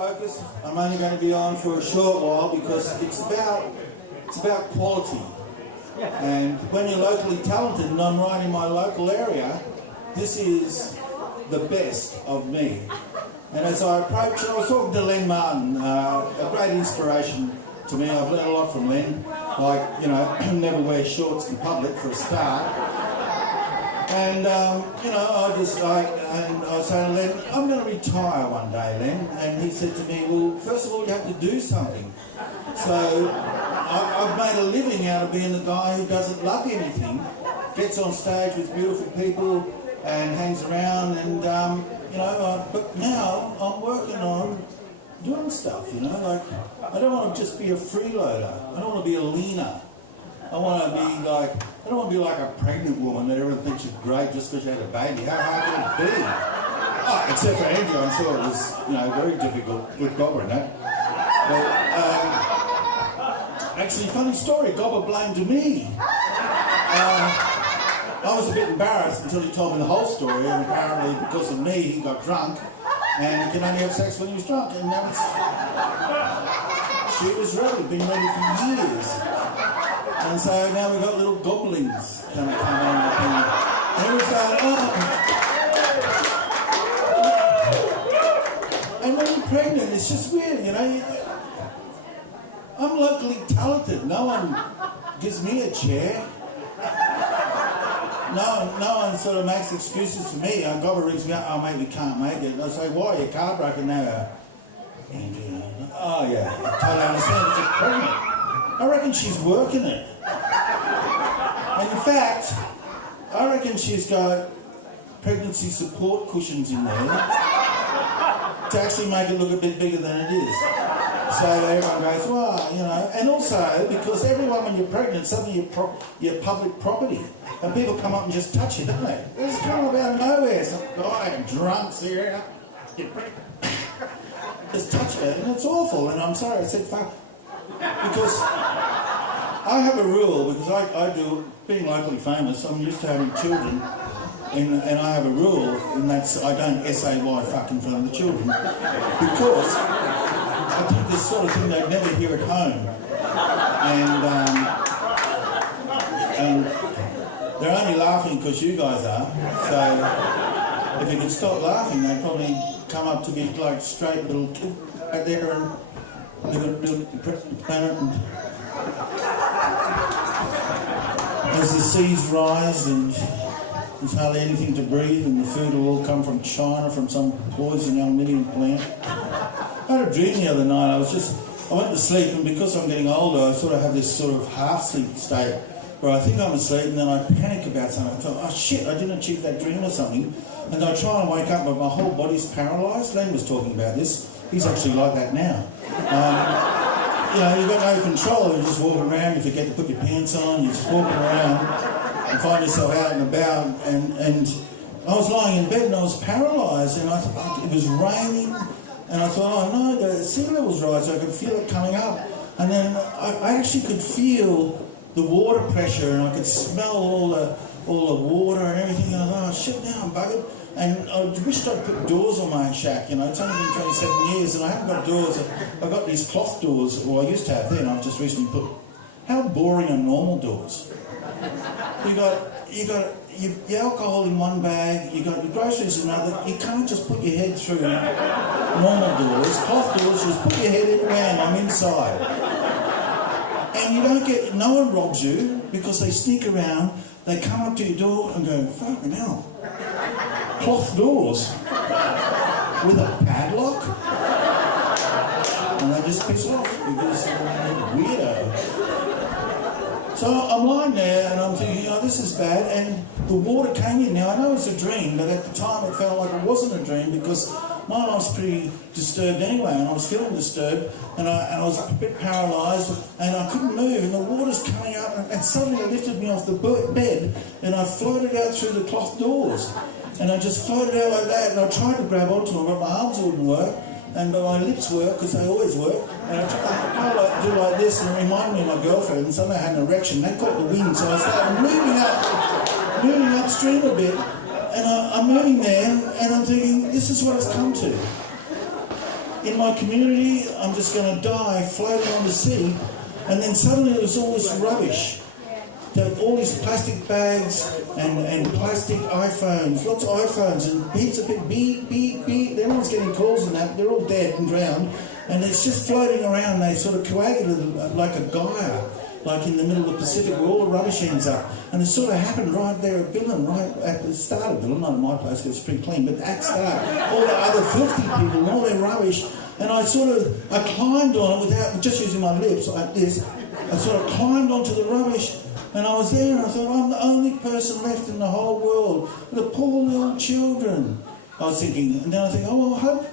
focus. I'm only going to be on for a short while because it's about quality. And when you're locally talented, and I'm right in my local area, this is the best of me. And as I approach, I was talking to Len Martin, a great inspiration to me. I've learned a lot from Len, like, you know, never wear shorts in public for a start. And, you know, I was saying to Len, I'm going to retire one day, Len. And he said to me, well, first of all, you have to do something. So I've made a living out of being the guy who doesn't love anything, gets on stage with beautiful people and hangs around and, you know, but now I'm working on doing stuff, you know, like, I don't want to just be a freeloader. I don't want to be a leaner. I want to be like, I don't want to be like a pregnant woman that everyone thinks is great just because you had a baby. How hard can it be? Oh, except for Andy, I'm sure it was, you know, very difficult with Gobber and that. But, actually, funny story, Gobber blamed me. I was a bit embarrassed until he told me the whole story, and apparently because of me he got drunk and he can only have sex when he was drunk, and now she was ready, been ready for years. And so now we've got little goblins come on and it was like, oh. And when you're pregnant, it's just weird, you know. I'm locally talented, no one gives me a chair. No one sort of makes excuses for me. Gobber rings me up, oh mate, we can't make it. And I say, why? Your car broken now? Oh yeah, I totally understand, but she's pregnant. I reckon she's working it. And in fact, I reckon she's got pregnancy support cushions in there to actually make it look a bit bigger than it is. So everyone goes, well, you know, and also because everyone when you're pregnant, suddenly you're public property. And people come up and just touch you, don't they? They just come up out of nowhere. Some guy drunk here, get pregnant. Just touch it, and it's awful. And I'm sorry I said fuck. Because I have a rule, because I do, being locally famous, I'm used to having children. And I have a rule, and that's I don't say fuck in front of the children. Because I think this sort of thing they'd never hear at home. And they're only laughing because you guys are. So if you could stop laughing, they'd probably come up to be like straight little kid out there and live a real depressing planet. And as the seas rise and there's hardly anything to breathe and the food will all come from China from some poison aluminium plant. I had a dream the other night. I went to sleep, and because I'm getting older, I sort of have this sort of half-sleep state where I think I'm asleep and then I panic about something. I thought, oh shit, I didn't achieve that dream or something. And I try and wake up, but my whole body's paralysed. Len was talking about this. He's actually like that now. You know, you've got no control. You just walk around, you forget to put your pants on, you're just walking around and find yourself out and about. And I was lying in bed and I was paralysed, and I thought it was raining. And I thought, oh no, the sea level's rise, so I could feel it coming up. And then I actually could feel the water pressure, and I could smell all the water and everything. And I thought, oh shit, now I'm buggered. And I wished I'd put doors on my shack, you know. It's only been 27 years and I haven't got doors. I've got these cloth doors, well I used to have then, I've just recently put. How boring are normal doors? You got your alcohol in one bag, you got your groceries in another. You can't just put your head through normal doors. Cloth doors, just put your head in, wham, I'm inside. And you don't get, no one robs you because they sneak around, they come up to your door and go, fucking hell. Cloth doors with a padlock, and they just piss off because they're weirdo. So I'm lying there and I'm thinking, oh, this is bad, and the water came in. Now I know it's a dream, but at the time it felt like it wasn't a dream because I was pretty disturbed anyway, and I was feeling disturbed, and I was a bit paralysed, and I couldn't move, and the water's coming up, and suddenly it lifted me off the bed, and I floated out through the cloth doors. And I just floated out like that, and I tried to grab onto them, but my arms wouldn't work, and my lips work, because they always work. And I tried to do like this, and it reminded me of my girlfriend, and suddenly I had an erection. They caught the wind, so I started moving upstream a bit, and I'm moving there, and I'm thinking, this is what it's come to. in my community, I'm just going to die floating on the sea. And then suddenly there was all this rubbish. All these plastic bags and plastic iPhones, lots of iPhones and heaps of people, beep, beep, beep. Everyone's getting calls and that. They're all dead and drowned. And it's just floating around. They sort of coagulated like a gyre, like in the middle of the Pacific where all the rubbish ends up. And it sort of happened right there at Billund, right at the start of Billund, not at my place because it's pretty clean, but at start, all the other filthy people and all their rubbish. And I climbed on it without, just using my lips like this. I sort of climbed onto the rubbish. And I was there and I thought, I'm the only person left in the whole world. The poor little children. I was thinking, and then I think, oh, well, I hope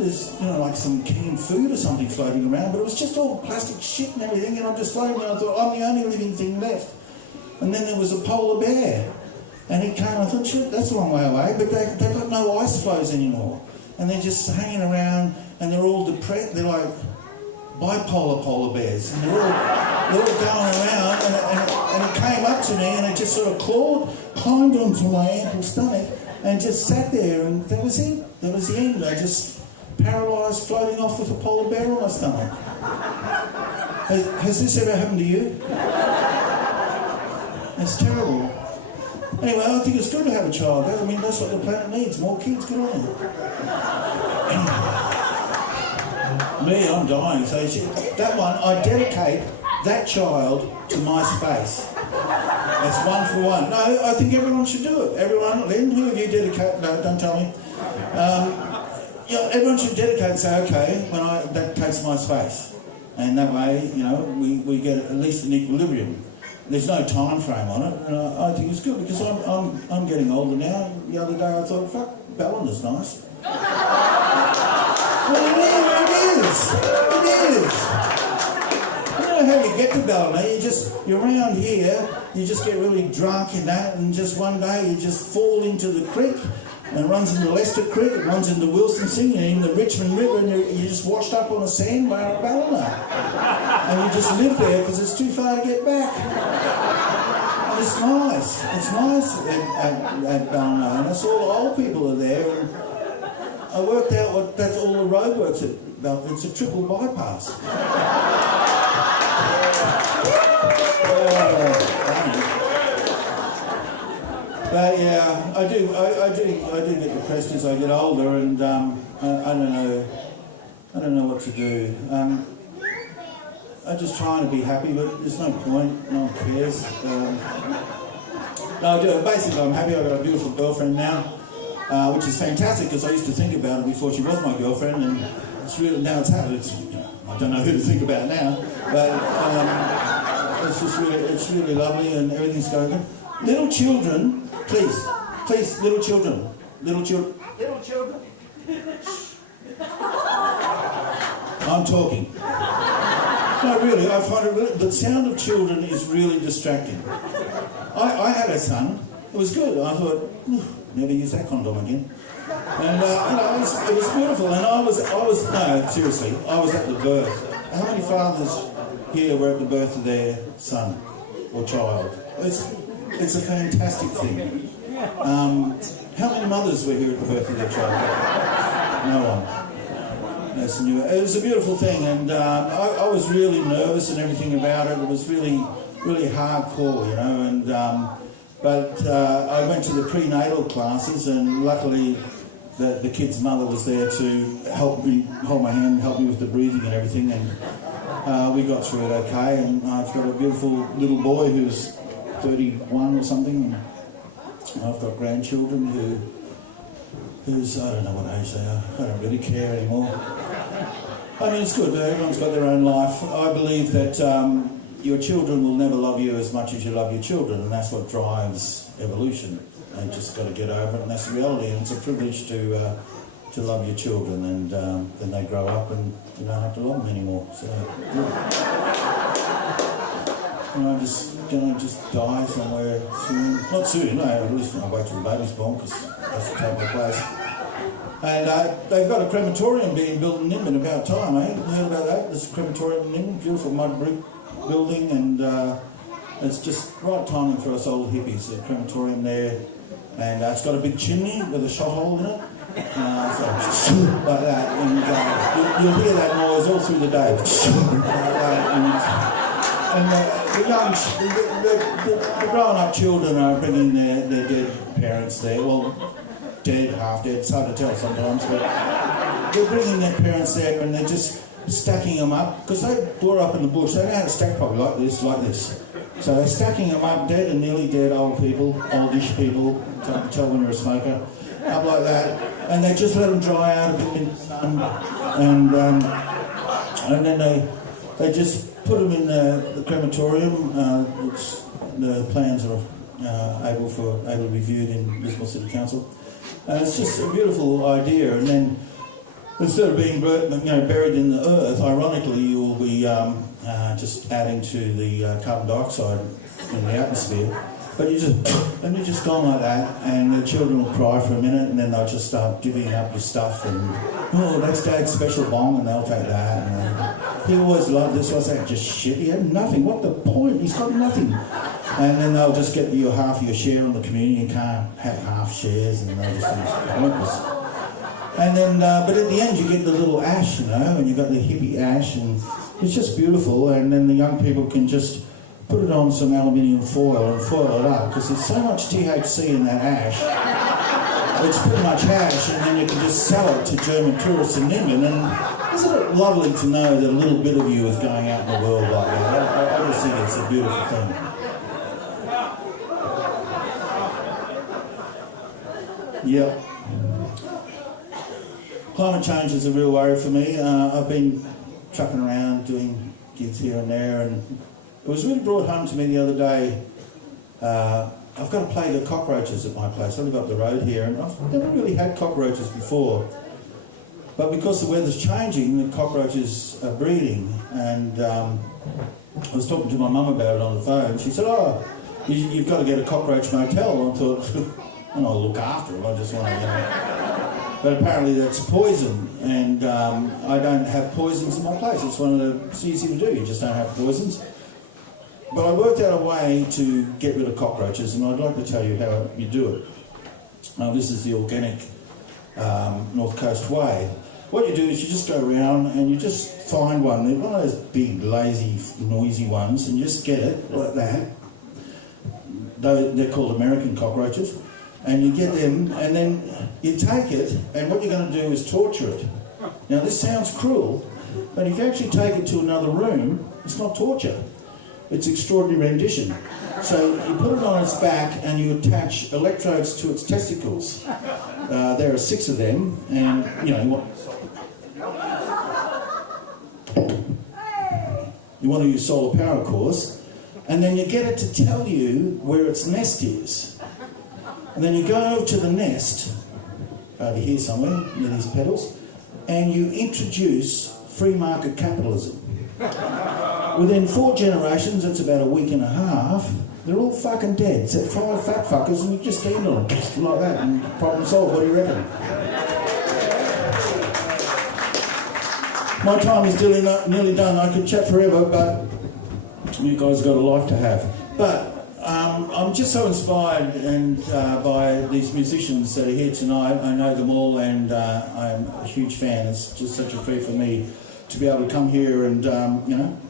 there's, like some canned food or something floating around. But it was just all plastic shit and everything. And I'm just floating and I thought, I'm the only living thing left. And then there was a polar bear. And he came, I thought, shit, that's a long way away. But they've got no ice floes anymore. And they're just hanging around and they're all depressed. They're like bipolar polar bears. And they're all going around, and it came up to me, and it just sort of climbed onto my ankle stomach, and just sat there, and that was it. That was the end. I just paralysed, floating off with a polar bear on my stomach. Has this ever happened to you? It's terrible. Anyway, I think it's good to have a child. I mean, that's what the planet needs. More kids, good on you. Me, I'm dying. So that one, I dedicate that child to my space. That's one for one. No, I think everyone should do it. Everyone, Lynn, who have you dedicated? No, don't tell me. Everyone should dedicate and say, okay, that takes my space. And that way, we get at least an equilibrium. There's no time frame on it, and I think it's good because I'm getting older now. The other day I thought, fuck, Ballinder's nice. Well, it is. It is. I don't know how you get to Ballina. You're around here, you just get really drunk in that, and just one day you just fall into the creek, and it runs into Leicester Creek, it runs into Wilson and in the Richmond River, and you're just washed up on a sandbar at Ballina. And you just live there because it's too far to get back. And it's nice. It's nice at Ballina, and that's all the old people are there. And I worked out that's all the roadworks at Ballina. It's a triple bypass. But yeah, I do get depressed as I get older, and I don't know what to do. I'm just trying to be happy, but there's no point. No one cares. No, I do. Basically, I'm happy. I've got a beautiful girlfriend now, which is fantastic because I used to think about her before she was my girlfriend, and it's really now it's happened. I don't know who to think about now, but it's really lovely and everything's going good. Little children, please, little children. I'm talking. No, really, I find the sound of children is really distracting. I had a son. It was good. I thought, never use that condom again. And it was beautiful. And I was no, seriously, I was at the birth. How many fathers here were at the birth of their son or child? It's a fantastic thing. How many mothers were here at the birth of their child? No one. That's new. It was a beautiful thing, and I was really nervous and everything about it. It was really, really hardcore, And but I went to the prenatal classes, and luckily the kid's mother was there to help me, hold my hand, help me with the breathing and everything, and we got through it okay. And I've got a beautiful little boy who's 31 or something, and I've got grandchildren who's, I don't know what age they are, I don't really care anymore. I mean, it's good, everyone's got their own life. I believe that your children will never love you as much as you love your children, and that's what drives evolution. And just got to get over it, and that's the reality, and it's a privilege to love your children, and then they grow up and you don't have to love them anymore. So, Can I just die somewhere soon? Not soon, no, at least I'll wait till the baby's born because that's the take my place. And they've got a crematorium being built in Nimbin, about time, eh? You heard about that? There's a crematorium in Nimbin, beautiful mud brick building, and it's just right timing for us old hippies, a crematorium there. And it's got a big chimney with a shot hole in it. So, like that. And you'll hear that noise all through the day. And the grown-up children are bringing their dead parents there. Well, dead, half dead, it's hard to tell sometimes, but they're bringing their parents there and they're just stacking them up, because they grew up in the bush. They know how to stack properly, like this. So they're stacking them up, dead and nearly dead old people, oldish people, can't tell when you're a smoker, up like that, and they just let them dry out a bit in the sun, and then they just put them in the crematorium, which the plans are able to be viewed in Lismore City Council. And it's just a beautiful idea. And then instead of being buried in the earth, ironically, you will be just adding to the carbon dioxide in the atmosphere. But you just go on like that, and the children will cry for a minute, and then they'll just start divvying up your stuff, and that's Dad's special bong, and they'll take that. And he always loved this. I say, just shit. He had nothing. What the point? He's got nothing. And then they'll just get you half of your share on the community. You can't have half shares, and they'll just be pointless. And then, but at the end, you get the little ash, and you've got the hippie ash, and it's just beautiful. And then the young people can just put it on some aluminium foil and foil it up, because there's so much THC in that ash. It's pretty much ash, and then you can just sell it to German tourists in England. And isn't it lovely to know that a little bit of you is going out in the world like that? I just think it's a beautiful thing. Yep. Climate change is a real worry for me. I've been trucking around doing gigs here and there, and it was really brought home to me the other day. I've got a plague of cockroaches at my place. I live up the road here, and I've never really had cockroaches before. But because the weather's changing, the cockroaches are breeding. And I was talking to my mum about it on the phone. She said, you've got to get a cockroach motel. And I thought, I'll look after them. I just want to, But apparently that's poison, and I don't have poisons in my place. It's easy to do. You just don't have poisons. But I worked out a way to get rid of cockroaches, and I'd like to tell you how you do it. This is the organic North Coast way. What you do is you just go around and you just find one of those big, lazy, noisy ones, and you just get it like that. They're called American cockroaches. And you get them, and then you take it, and what you're going to do is torture it. Now this sounds cruel, but if you actually take it to another room, it's not torture. It's extraordinary rendition. So you put it on its back and you attach electrodes to its testicles. There are 6 of them, and you want to use solar power, of course, and then you get it to tell you where its nest is. And then you go to the nest, over here somewhere, near these petals, and you introduce free market capitalism. Within 4 generations, that's about a week and a half, they're all fucking dead, except 5 fat fuckers, and you just eat them like that, and problem solved. What do you reckon? My time is nearly done. I could chat forever, but you guys have got a life to have. But I'm just so inspired by these musicians that are here tonight. I know them all, and I'm a huge fan. It's just such a treat for me to be able to come here and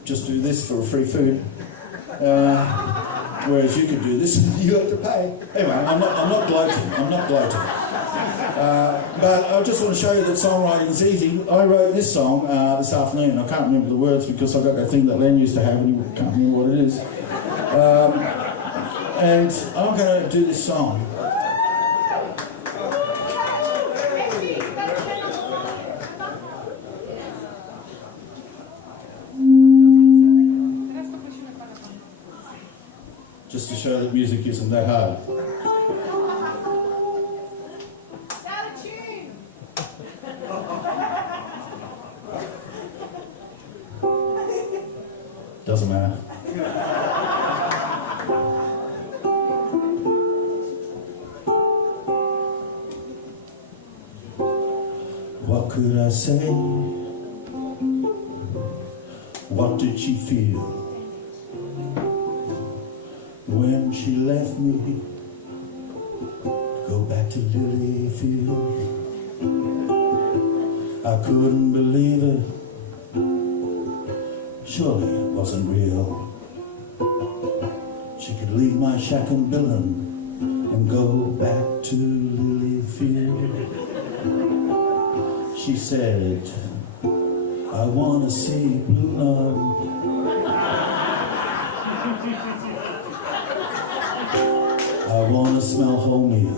just do this for free food. Whereas you could do this and you have to pay. Anyway, I'm not gloating. But I just want to show you that songwriting is easy. I wrote this song this afternoon. I can't remember the words because I've got that thing that Len used to have and you can't remember what it is. And I'm going to do this song. Just to show that music isn't that hard. Doesn't matter. What could I say? What did she feel when she left me? Go back to Lillifield. I couldn't believe it. Surely it wasn't real. She could leave my shack in Billund and go back to Lillifield. She said, I want to see Blue Nun. I want to smell wholemeal.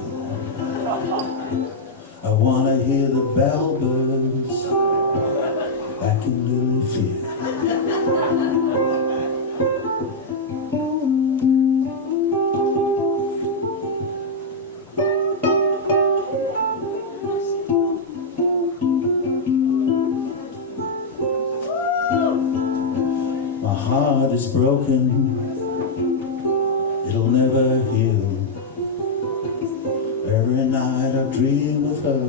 I want to hear the bellbirds back in Lillifield. My heart is broken, it'll never heal. Every night I dream of her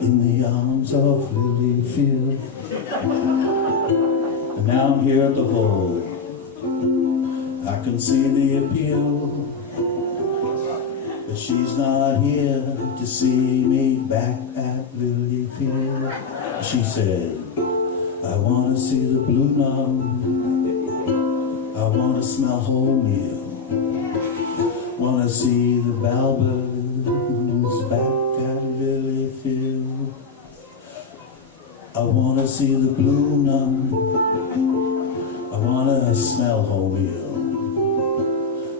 in the arms of Lillifield. And now I'm here at the hall, I can see the appeal, but she's not here to see me back at Lillifield. She said, I want to see the Blue Nun, I want to smell wholemeal, want to see the bellbirds back at Lillifield. I want to see the Blue Nun, I want to smell wholemeal,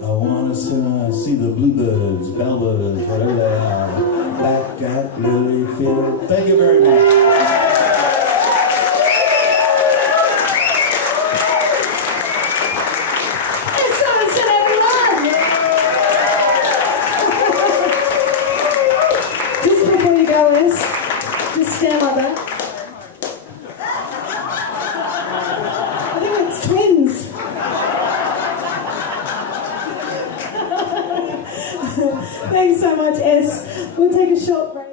I want to see the bluebirds, bellbirds, whatever they are, back at Lillifield. Thank you very much. Just stand like that. I think it's twins. Thanks so much, S. We'll take a short break.